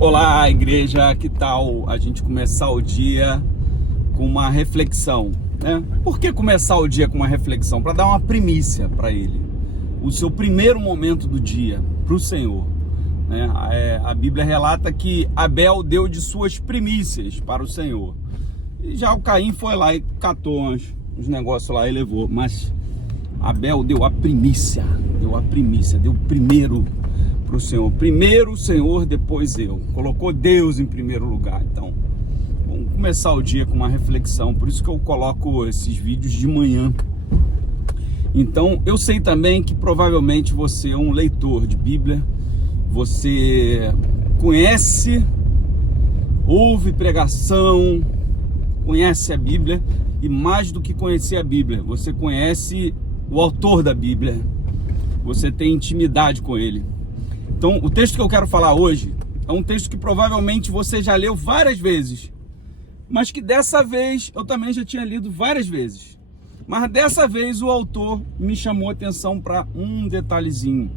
Olá, igreja, que tal a gente começar o dia com uma reflexão, né? Por que começar o dia com uma reflexão? Para dar uma primícia para ele, o seu primeiro momento do dia para o Senhor, né? A Bíblia relata que Abel deu de suas primícias para o Senhor, e já o Caim foi lá e catou uns negócios lá e levou, mas Abel deu a primícia, deu o primeiro para o Senhor. Primeiro o Senhor, depois eu. Colocou Deus em primeiro lugar. Então, vamos começar o dia com uma reflexão. Por isso que eu coloco esses vídeos de manhã. Então, eu sei também que provavelmente você é um leitor de Bíblia. Você conhece, ouve pregação, conhece a Bíblia. E mais do que conhecer a Bíblia, você conhece o autor da Bíblia. Você tem intimidade com ele. Então, o texto que eu quero falar hoje é um texto que provavelmente você já leu várias vezes, mas que dessa vez eu também já tinha lido várias vezes. Mas dessa vez o autor me chamou a atenção para um detalhezinho.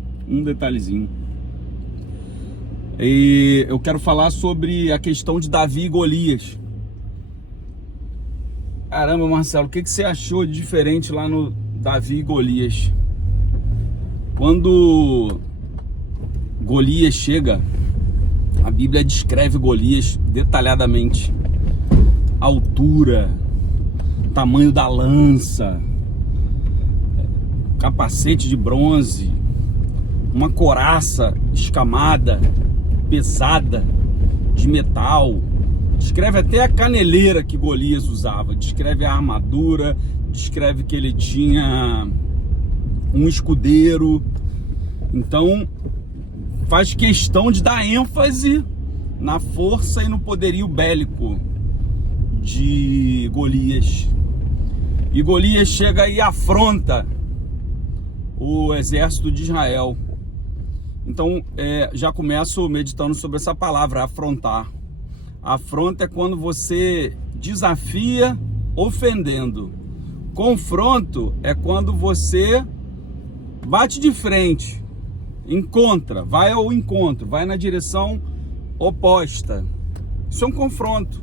E eu quero falar sobre a questão de Davi e Golias. Caramba, Marcelo, o que você achou de diferente lá no Davi e Golias? Quando Golias chega, a Bíblia descreve Golias detalhadamente. Altura, tamanho da lança, capacete de bronze, uma couraça escamada, pesada, de metal. Descreve até a caneleira que Golias usava, descreve a armadura, descreve que ele tinha um escudeiro. Então, faz questão de dar ênfase na força e no poderio bélico de Golias. E Golias chega e afronta o exército de Israel. Então, já começo meditando sobre essa palavra, afrontar. Afronta é quando você desafia ofendendo. Confronto é quando você bate de frente, vai ao encontro, vai na direção oposta. Isso é um confronto.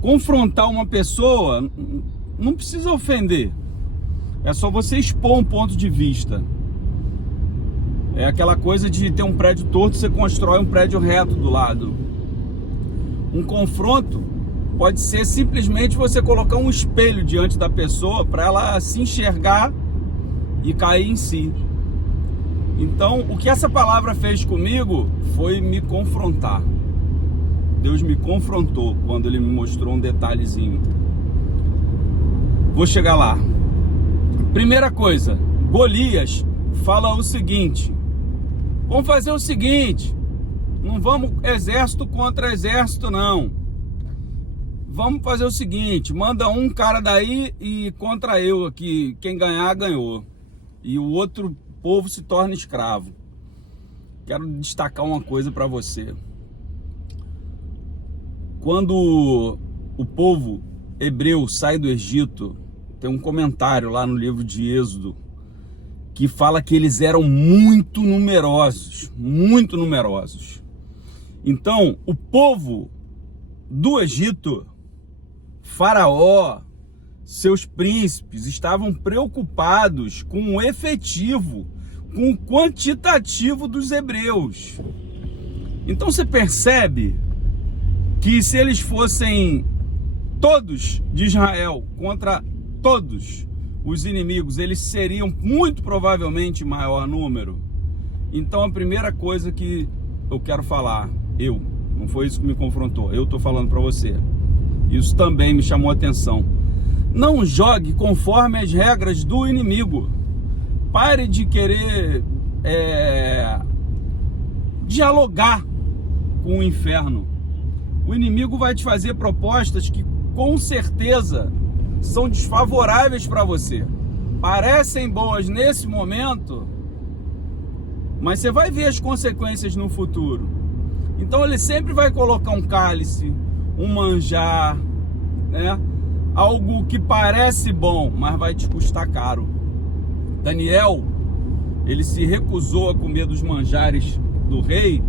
Confrontar uma pessoa não precisa ofender, é só você expor um ponto de vista. É aquela coisa de ter um prédio torto, você constrói um prédio reto do lado. Um confronto pode ser simplesmente você colocar um espelho diante da pessoa para ela se enxergar e cair em si. Então, o que essa palavra fez comigo foi me confrontar. Deus me confrontou quando Ele me mostrou um detalhezinho. Vou chegar lá. Primeira coisa, Golias fala o seguinte: vamos fazer o seguinte, não vamos exército contra exército não. Vamos fazer o seguinte, manda um cara daí e contra eu aqui, quem ganhar, ganhou. E o outro povo se torna escravo. Quero destacar uma coisa para você. Quando o povo hebreu sai do Egito, tem um comentário lá no livro de Êxodo que fala que eles eram muito numerosos. Então, o povo do Egito, Faraó, seus príncipes, estavam preocupados com o efetivo, com o quantitativo dos hebreus. Então você percebe que se eles fossem todos de Israel contra todos os inimigos, eles seriam muito provavelmente maior número. Então a primeira coisa que eu quero falar, não foi isso que me confrontou, eu estou falando para você, isso também me chamou a atenção. Não jogue conforme as regras do inimigo. Pare de querer dialogar com o inferno. O inimigo vai te fazer propostas que com certeza são desfavoráveis para você. Parecem boas nesse momento, mas você vai ver as consequências no futuro. Então ele sempre vai colocar um cálice, um manjar, né? Algo que parece bom, mas vai te custar caro. Daniel, ele se recusou a comer dos manjares do rei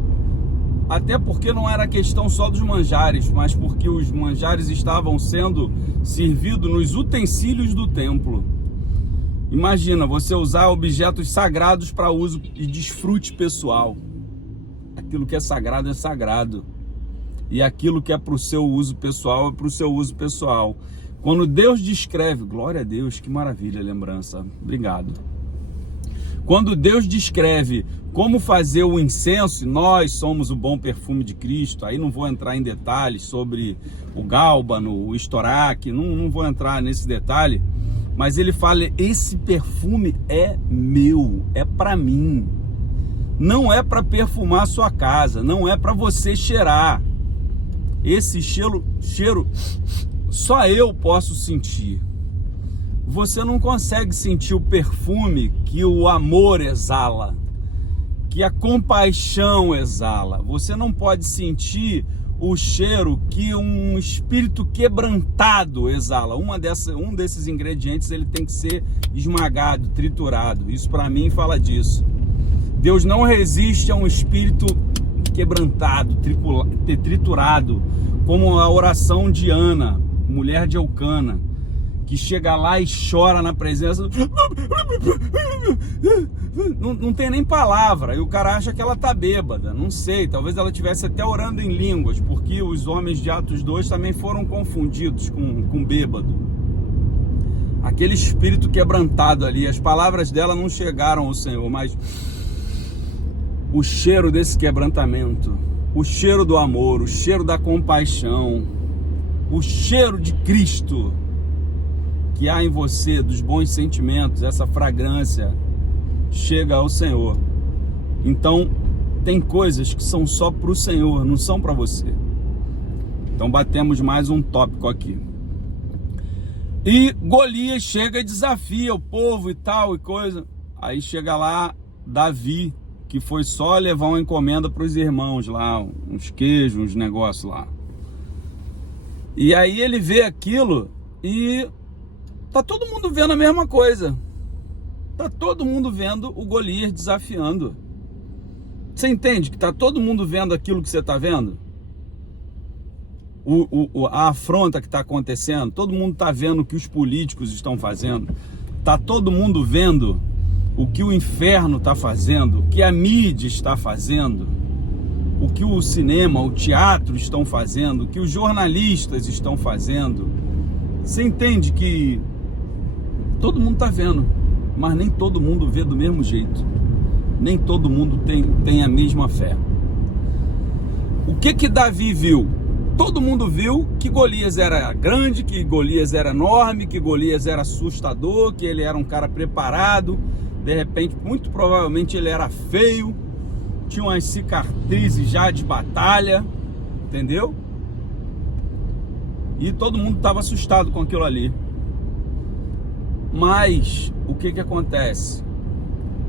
até porque não era questão só dos manjares, mas porque os manjares estavam sendo servidos nos utensílios do templo. Imagina, você usar objetos sagrados para uso e desfrute pessoal. Aquilo que é sagrado. E aquilo que é para o seu uso pessoal, é para o seu uso pessoal. Quando Deus descreve, glória a Deus, que maravilha a lembrança, obrigado. Quando Deus descreve como fazer o incenso, nós somos o bom perfume de Cristo, aí não vou entrar em detalhes sobre o gálbano, o estoraque, não vou entrar nesse detalhe, mas ele fala, esse perfume é meu, é para mim, não é para perfumar a sua casa, não é para você cheirar, esse cheiro só eu posso sentir. Você não consegue sentir o perfume que o amor exala, que a compaixão exala. Você não pode sentir o cheiro que um espírito quebrantado exala. Um desses ingredientes ele tem que ser esmagado, triturado. Isso para mim fala disso. Deus não resiste a um espírito quebrantado, triturado, como a oração de Ana, mulher de Eucana, que chega lá e chora na presença, não tem nem palavra, e o cara acha que ela tá bêbada, não sei, talvez ela estivesse até orando em línguas, porque os homens de Atos 2 também foram confundidos com bêbado. Aquele espírito quebrantado ali, as palavras dela não chegaram ao Senhor, mas o cheiro desse quebrantamento, o cheiro do amor, o cheiro da compaixão, o cheiro de Cristo que há em você, dos bons sentimentos, essa fragrância chega ao Senhor. Então tem coisas que são só para o Senhor, não são para você. Então batemos mais um tópico aqui. E Golias chega e desafia o povo e tal e coisa. Aí chega lá Davi, que foi só levar uma encomenda para os irmãos lá, uns queijos, uns negócios lá. E aí ele vê aquilo e tá todo mundo vendo a mesma coisa. Tá todo mundo vendo o Golias desafiando. Você entende que tá todo mundo vendo aquilo que você tá vendo? A afronta que tá acontecendo. Todo mundo tá vendo o que os políticos estão fazendo. Tá todo mundo vendo o que o inferno tá fazendo, o que a mídia está fazendo, o que o cinema, o teatro estão fazendo, o que os jornalistas estão fazendo. Você entende que todo mundo está vendo, mas nem todo mundo vê do mesmo jeito. Nem todo mundo tem a mesma fé. O que Davi viu? Todo mundo viu que Golias era grande, que Golias era enorme, que Golias era assustador, que ele era um cara preparado. De repente, muito provavelmente ele era feio, tinha umas cicatrizes já de batalha, entendeu? E todo mundo estava assustado com aquilo ali. Mas o que acontece?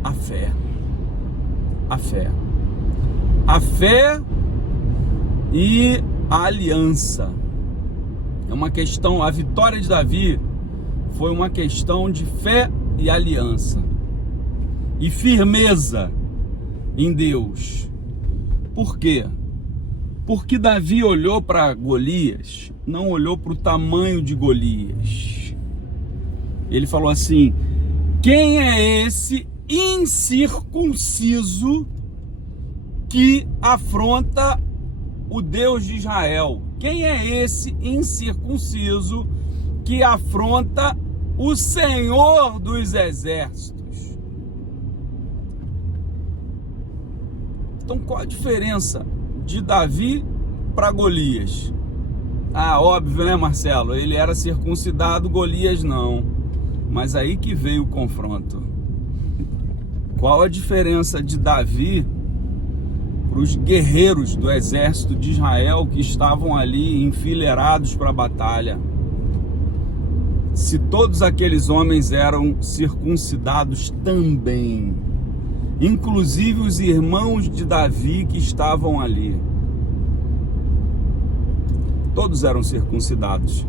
A fé. A fé. A fé e a aliança. É uma questão, a vitória de Davi foi uma questão de fé e aliança. E firmeza em Deus. Por quê? Porque Davi olhou para Golias, não olhou para o tamanho de Golias. Ele falou assim: quem é esse incircunciso que afronta o Deus de Israel? Quem é esse incircunciso que afronta o Senhor dos exércitos? Então qual a diferença de Davi para Golias? Ah, óbvio, né, Marcelo? Ele era circuncidado, Golias não. Mas aí que veio o confronto. Qual a diferença de Davi para os guerreiros do exército de Israel que estavam ali enfileirados para a batalha? Se todos aqueles homens eram circuncidados também, inclusive os irmãos de Davi que estavam ali, todos eram circuncidados.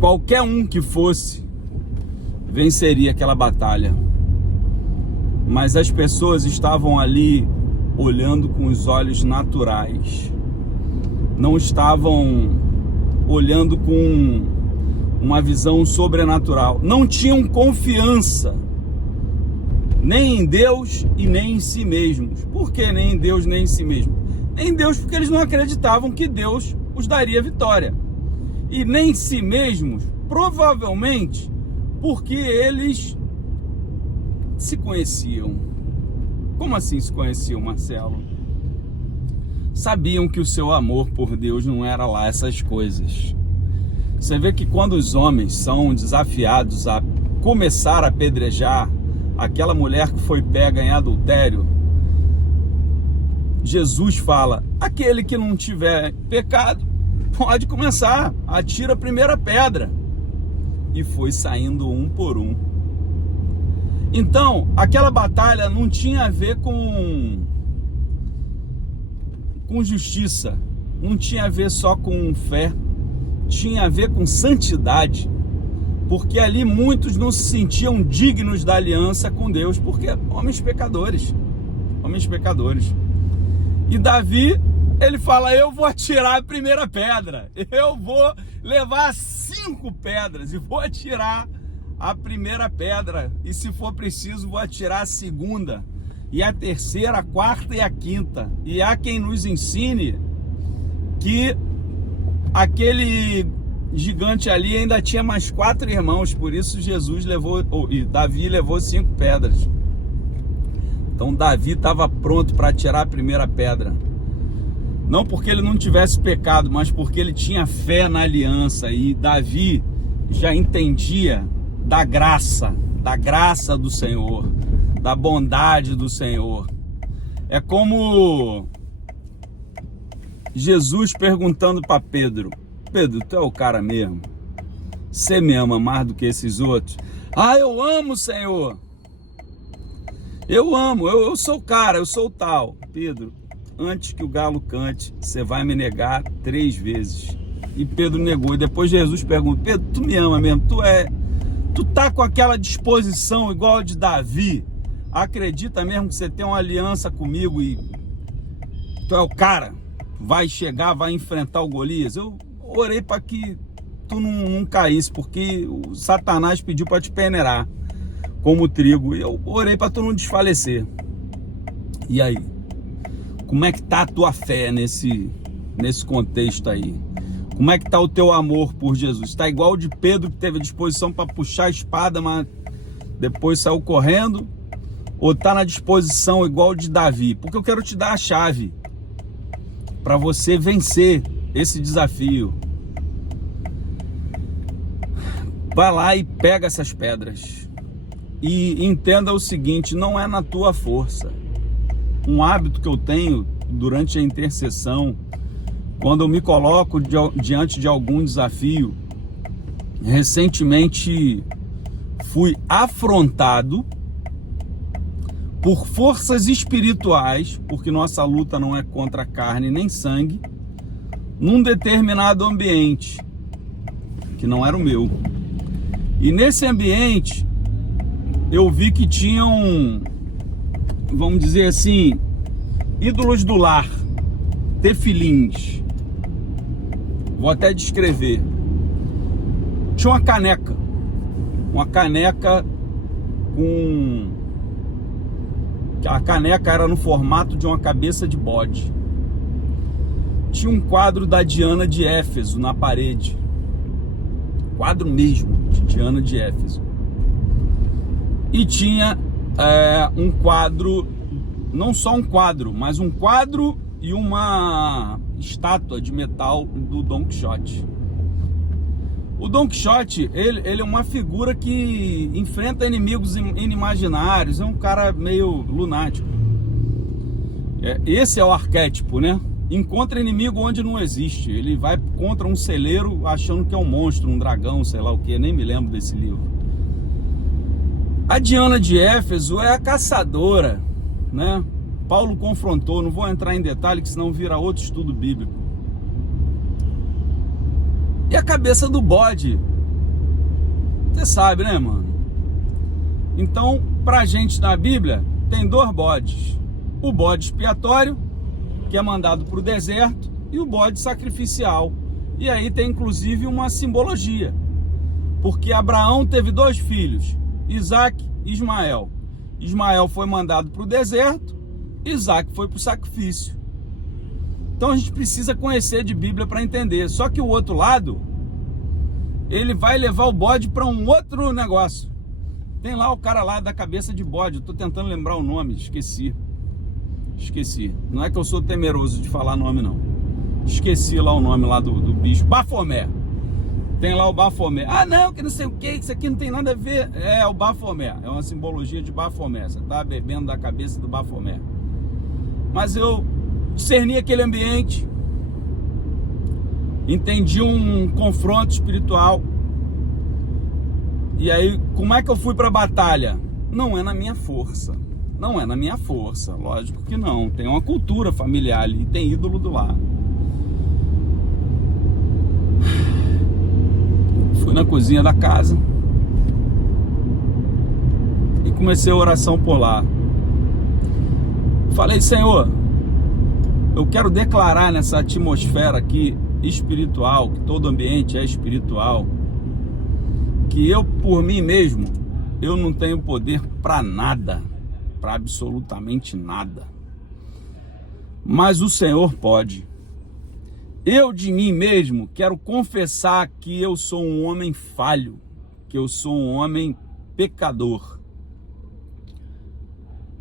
Qualquer um que fosse venceria aquela batalha. Mas as pessoas estavam ali olhando com os olhos naturais, não estavam olhando com uma visão sobrenatural, não tinham confiança nem em Deus e nem em si mesmos. Por que nem em Deus nem em si mesmos? Nem em Deus porque eles não acreditavam que Deus os daria vitória, e nem em si mesmos, provavelmente porque eles se conheciam. Como assim se conheciam, Marcelo? Sabiam que o seu amor por Deus não era lá essas coisas. Você vê que quando os homens são desafiados a começar a apedrejar aquela mulher que foi pega em adultério, Jesus fala: aquele que não tiver pecado pode começar, atira a primeira pedra. E foi saindo um por um. Então, aquela batalha não tinha a ver com justiça, não tinha a ver só com fé, tinha a ver com santidade, porque ali muitos não se sentiam dignos da aliança com Deus, porque homens pecadores. E Davi, ele fala: eu vou atirar a primeira pedra, eu vou levar 5 pedras e vou atirar a primeira pedra, e se for preciso vou atirar a segunda, e a terceira, a quarta e a quinta. E há quem nos ensine que aquele gigante ali ainda tinha mais 4 irmãos, por isso Davi levou 5 pedras. Então Davi estava pronto para atirar a primeira pedra, não porque ele não tivesse pecado, mas porque ele tinha fé na aliança, e Davi já entendia da graça do Senhor, da bondade do Senhor. É como Jesus perguntando para Pedro: Pedro, tu é o cara mesmo? Você me ama mais do que esses outros? Ah, eu amo, Senhor. Eu amo, eu sou o cara, eu sou o tal. Pedro, antes que o galo cante, você vai me negar 3 vezes. E Pedro negou. E depois Jesus pergunta: Pedro, tu me ama mesmo? Tu tá com aquela disposição igual a de Davi? Acredita mesmo que você tem uma aliança comigo e tu é o cara? Vai chegar, vai enfrentar o Golias? Eu orei para que tu não caísse, porque o Satanás pediu para te peneirar como trigo, e eu orei para tu não desfalecer. E aí? Como é que tá a tua fé nesse contexto aí? Como é que tá o teu amor por Jesus? Está igual o de Pedro, que teve a disposição para puxar a espada, mas depois saiu correndo? Ou tá na disposição igual de Davi? Porque eu quero te dar a chave para você vencer esse desafio. Vai lá e pega essas pedras. E entenda o seguinte: não é na tua força. Um hábito que eu tenho durante a intercessão, quando eu me coloco diante de algum desafio, recentemente fui afrontado por forças espirituais, porque nossa luta não é contra carne nem sangue, num determinado ambiente, que não era o meu. E nesse ambiente, eu vi que tinham, vamos dizer assim, ídolos do lar, tefilins. Vou até descrever. Tinha uma caneca com... A caneca era no formato de uma cabeça de bode. Tinha um quadro da Diana de Éfeso na parede. Quadro mesmo de Diana de Éfeso. E tinha um quadro, não só um quadro, mas um quadro e uma estátua de metal do Don Quixote. O Don Quixote, ele é uma figura que enfrenta inimigos inimaginários, é um cara meio lunático. Esse é o arquétipo, né? Encontra inimigo onde não existe. Ele vai contra um celeiro achando que é um monstro, um dragão, sei lá o que, nem me lembro desse livro. A Diana de Éfeso é a caçadora, né? Paulo confrontou, não vou entrar em detalhe, que senão vira outro estudo bíblico. E a cabeça do bode, você sabe, né, mano? Então, pra gente na Bíblia, tem 2 bodes. o bode expiatório, que é mandado para o deserto, e o bode sacrificial. E aí tem inclusive uma simbologia, porque Abraão teve 2 filhos, Isaac e Ismael. Ismael foi mandado para o deserto, Isaac foi para o sacrifício. Então a gente precisa conhecer de Bíblia para entender. Só que o outro lado, ele vai levar o bode para um outro negócio. Tem lá o cara lá da cabeça de bode, eu estou tentando lembrar o nome, esqueci. Não é que eu sou temeroso de falar nome, não. Esqueci lá o nome lá do bicho, Bafomé. Tem lá o Bafomé. Ah, não, que não sei o que, isso aqui não tem nada a ver. É o Bafomé, é uma simbologia de Bafomé. Você está bebendo da cabeça do Bafomé. Mas eu discerni aquele ambiente, entendi um confronto espiritual. E aí, como é que eu fui para a batalha? Não é na minha força. Não é na minha força, lógico que não. Tem uma cultura familiar ali, tem ídolo do lado. Fui na cozinha da casa e comecei a oração por lá. Falei, Senhor, eu quero declarar nessa atmosfera aqui espiritual, que todo ambiente é espiritual, que eu, por mim mesmo, eu não tenho poder para nada, para absolutamente nada. Mas o Senhor pode. Eu de mim mesmo quero confessar que eu sou um homem falho, que eu sou um homem pecador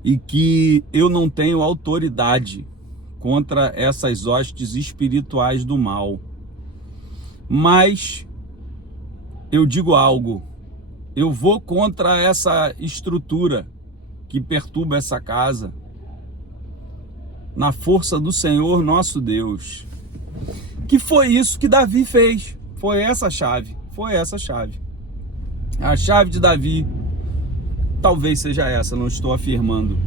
e que eu não tenho autoridade contra essas hostes espirituais do mal. Mas eu digo algo, eu vou contra essa estrutura que perturba essa casa, na força do Senhor nosso Deus. Que foi isso que Davi fez, foi essa chave. A chave de Davi, talvez seja essa, não estou afirmando.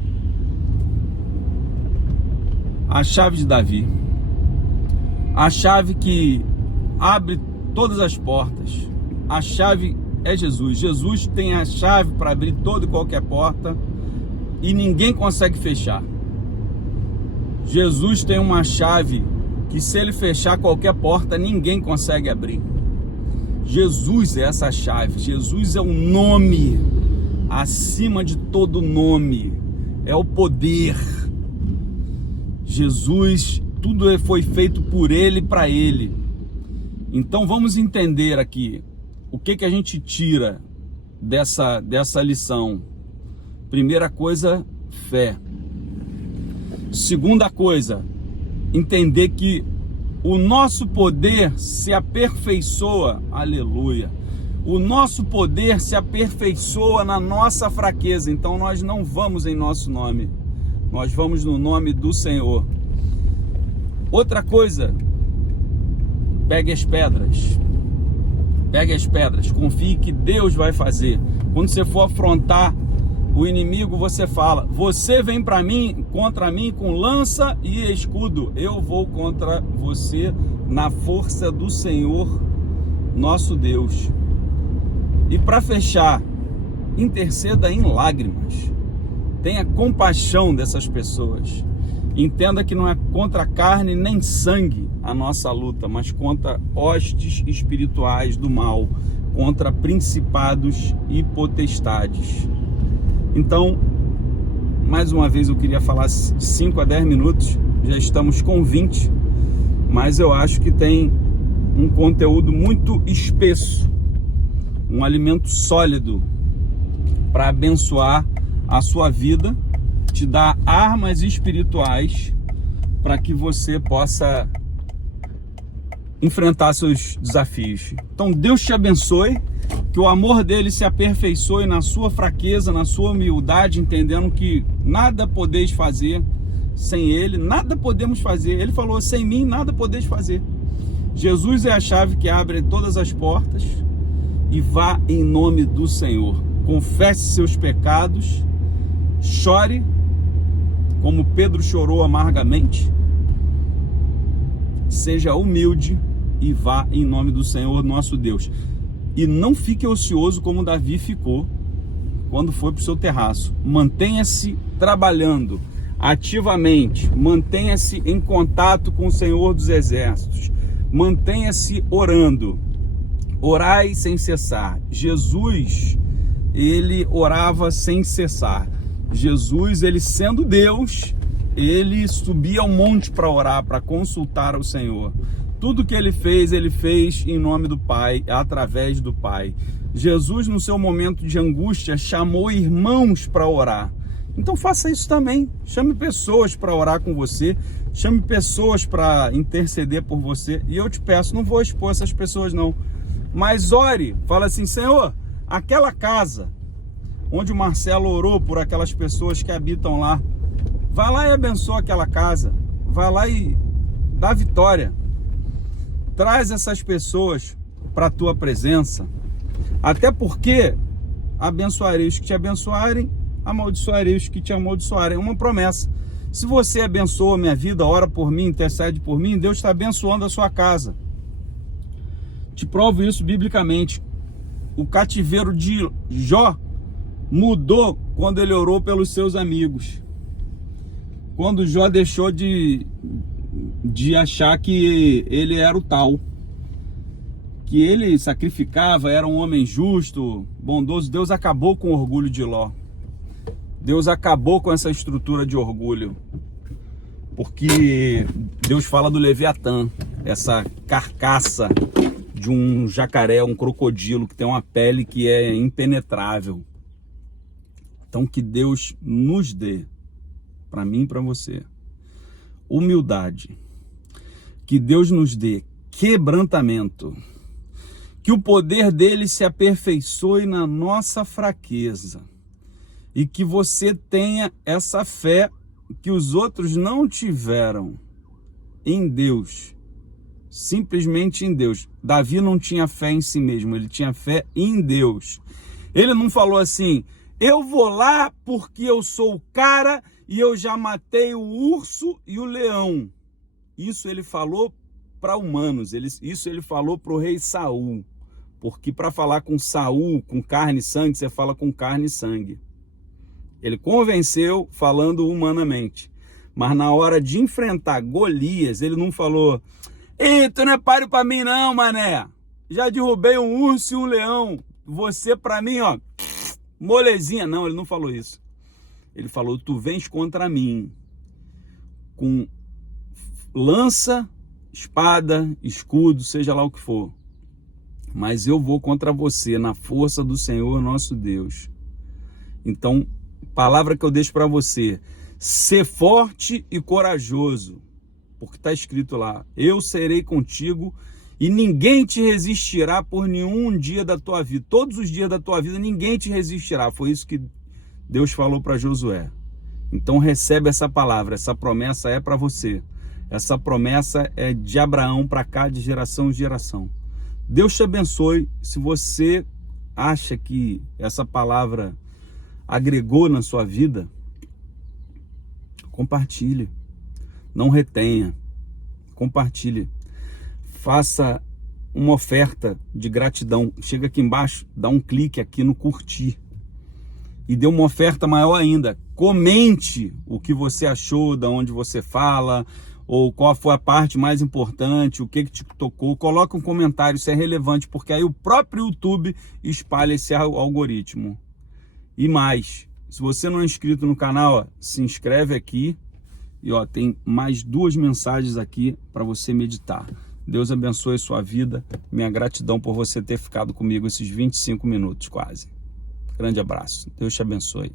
A chave de Davi, a chave que abre todas as portas, a chave é Jesus. Jesus tem a chave para abrir toda e qualquer porta e ninguém consegue fechar. Jesus tem uma chave que, se ele fechar qualquer porta, ninguém consegue abrir. Jesus é essa chave. Jesus é um nome acima de todo nome, é o poder. Jesus, tudo foi feito por ele e para ele. Então vamos entender aqui o que a gente tira dessa lição. Primeira coisa, fé. Segunda coisa, entender que o nosso poder se aperfeiçoa, aleluia. O nosso poder se aperfeiçoa na nossa fraqueza. Então nós não vamos em nosso nome, nós vamos no nome do Senhor. Outra coisa, pegue as pedras. Pegue as pedras, confie que Deus vai fazer. Quando você for afrontar o inimigo, você fala, você vem contra mim com lança e escudo, eu vou contra você na força do Senhor nosso Deus. E para fechar, interceda em lágrimas, tenha compaixão dessas pessoas, entenda que não é contra carne nem sangue a nossa luta, mas contra hostes espirituais do mal, contra principados e potestades. Então, mais uma vez eu queria falar de 5 a 10 minutos, já estamos com 20, mas eu acho que tem um conteúdo muito espesso, um alimento sólido para abençoar a sua vida, te dar armas espirituais para que você possa enfrentar seus desafios. Então Deus te abençoe, que o amor dele se aperfeiçoe na sua fraqueza, na sua humildade, entendendo que nada podeis fazer sem ele, nada podemos fazer. Ele falou, sem mim nada podeis fazer. Jesus é a chave que abre todas as portas, e vá em nome do Senhor. Confesse seus pecados, chore como Pedro chorou amargamente, seja humilde e vá em nome do Senhor nosso Deus. E não fique ocioso como Davi ficou quando foi para o seu terraço. Mantenha-se trabalhando, ativamente, mantenha-se em contato com o Senhor dos Exércitos, mantenha-se orando, orai sem cessar. Jesus, ele orava sem cessar. Jesus, ele sendo Deus, ele subia ao monte para orar, para consultar ao Senhor. Tudo que ele fez em nome do Pai, através do Pai. Jesus, no seu momento de angústia, chamou irmãos para orar. Então faça isso também. Chame pessoas para orar com você, chame pessoas para interceder por você. E eu te peço, não vou expor essas pessoas não, mas ore, fala assim: Senhor, aquela casa onde o Marcelo orou por aquelas pessoas que habitam lá, vai lá e abençoa aquela casa, vai lá e dá vitória. Traz essas pessoas para a tua presença, até porque abençoarei os que te abençoarem, amaldiçoarei os que te amaldiçoarem. É uma promessa. Se você abençoa a minha vida, ora por mim, intercede por mim, Deus está abençoando a sua casa. Te provo isso biblicamente. O cativeiro de Jó mudou quando ele orou pelos seus amigos. Quando Jó deixou de achar que ele era o tal, que ele sacrificava, era um homem justo, bondoso, Deus acabou com o orgulho de Ló. Deus acabou com essa estrutura de orgulho, porque Deus fala do Leviatã, essa carcaça de um jacaré, um crocodilo, que tem uma pele que é impenetrável. Então que Deus nos dê, para mim e para você, humildade, que Deus nos dê quebrantamento, que o poder dele se aperfeiçoe na nossa fraqueza, e que você tenha essa fé que os outros não tiveram em Deus, simplesmente em Deus. Davi não tinha fé em si mesmo, ele tinha fé em Deus. Ele não falou assim: eu vou lá porque eu sou o cara e eu já matei o urso e o leão. Isso ele falou para humanos, isso ele falou para o rei Saul, porque para falar com Saul, com carne e sangue, você fala com carne e sangue. Ele convenceu falando humanamente, mas na hora de enfrentar Golias, ele não falou: ei, tu não é páreo para mim não, mané, já derrubei um urso e um leão, você para mim, ó, molezinha. Não, ele não falou isso. Ele falou: tu vens contra mim com lança, espada, escudo, seja lá o que for, mas eu vou contra você na força do Senhor nosso Deus. Então, palavra que eu deixo para você: ser forte e corajoso, porque está escrito lá: eu serei contigo e ninguém te resistirá por nenhum dia da tua vida. Todos os dias da tua vida ninguém te resistirá. Foi isso que Deus falou para Josué. Então recebe essa palavra, essa promessa é para você. Essa promessa é de Abraão para cá, de geração em geração. Deus te abençoe. Se você acha que essa palavra agregou na sua vida, compartilhe. Não retenha. Compartilhe. Faça uma oferta de gratidão. Chega aqui embaixo, dá um clique aqui no curtir e dê uma oferta maior ainda. Comente o que você achou, da onde você fala, ou qual foi a parte mais importante, o que te tocou. Coloca um comentário, isso é relevante, porque aí o próprio YouTube espalha esse algoritmo. E mais, se você não é inscrito no canal, ó, se inscreve aqui e ó, tem mais 2 mensagens aqui para você meditar. Deus abençoe a sua vida. Minha gratidão por você ter ficado comigo esses 25 minutos quase. Grande abraço. Deus te abençoe.